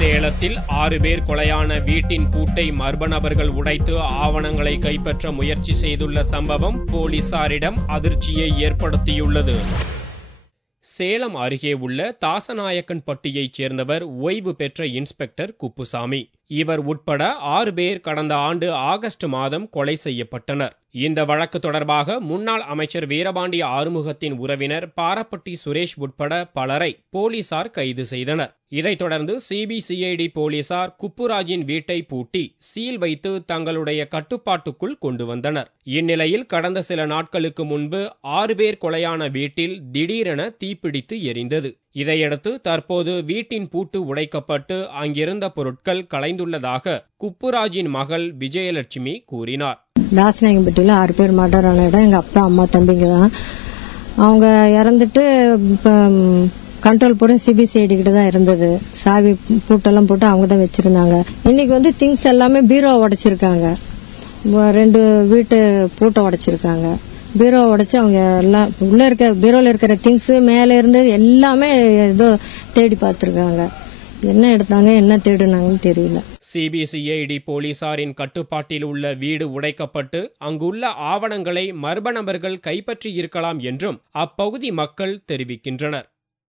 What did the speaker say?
சேலத்தில் 6 பேர் கொலையான வீட்டின் பூட்டை மர்ம நபர்கள் உடைத்து ஆவணங்களை கைப்பற்ற முயற்சி செய்துள்ள சம்பவம் போலீசாரிடம் அதிர்ச்சியை ஏற்படுத்தியுள்ளது. சேலம் அருகே உள்ள தாசநாயக்கன்பட்டியைச் சேர்ந்தவர் ஓய்வு பெற்ற இன்ஸ்பெக்டர் குப்புசாமி. இவர் உட்பட 6 பேர் கடந்த ஆண்டு ஆகஸ்ட் மாதம் கொலை செய்யப்பட்டனர். இந்த வழக்கு தொடர்பாக முன்னாள் அமைச்சர் வீரபாண்டி ஆறுமுகத்தின் உறவினர் பாரப்பட்டி சுரேஷ் உட்பட பலரை போலீசார் கைது செய்தனர். இதைத் தொடர்ந்து சிபிசிஐடி போலீசார் குப்புராஜின் வீட்டை பூட்டி சீல் வைத்து தங்களுடைய கட்டுப்பாட்டுக்குள் கொண்டு வந்தனர். இந்நிலையில் கடந்த சில நாட்களுக்கு முன்பு 6 பேர் கொலையான வீட்டில் திடீரென தீப்பிடித்து எரிந்தது. இதையடுத்து தற்போது வீட்டின் பூட்டு உடைக்கப்பட்டு அங்கிருந்த பொருட்கள் கலைந்துள்ளதாக குப்புராஜின் மகள் விஜயலட்சுமி கூறினார். தாசநாயக்கன்பட்டியில் 6 பேர் மர்டர் ஆன இடம் எங்க அப்பா அம்மா தம்பிங்க தான். அவங்க இறந்துட்டு கண்ட்ரோல் பூரா சிபிசிஐடி கிட்ட தான் இருந்தது. சாவி பூட்டெல்லாம் போட்டு அவங்க தான் வச்சிருந்தாங்க. இன்னைக்கு திங்ஸ் எல்லாமே பீரோ உடைச்சிருக்காங்க. 2 வீட்டு பூட்டை உடைச்சிருக்காங்க. பீரோ உடைச்சு அவங்க எல்லாம் உள்ள இருக்க பீரோல இருக்கிற திங்ஸ் மேல இருந்து எல்லாமே ஏதோ தேடி பார்த்திருக்காங்க. என்ன எடுத்தாங்க என்ன தேடுனாங்கன்னு தெரியல. சிபிசிஐடி போலீசாரின் கட்டுப்பாட்டில் உள்ள வீடு உடைக்கப்பட்டு அங்குள்ள ஆவணங்களை மர்ம நபர்கள் கைப்பற்றி இருக்கலாம் என்றும் அப்பகுதி மக்கள் தெரிவிக்கின்றனர்.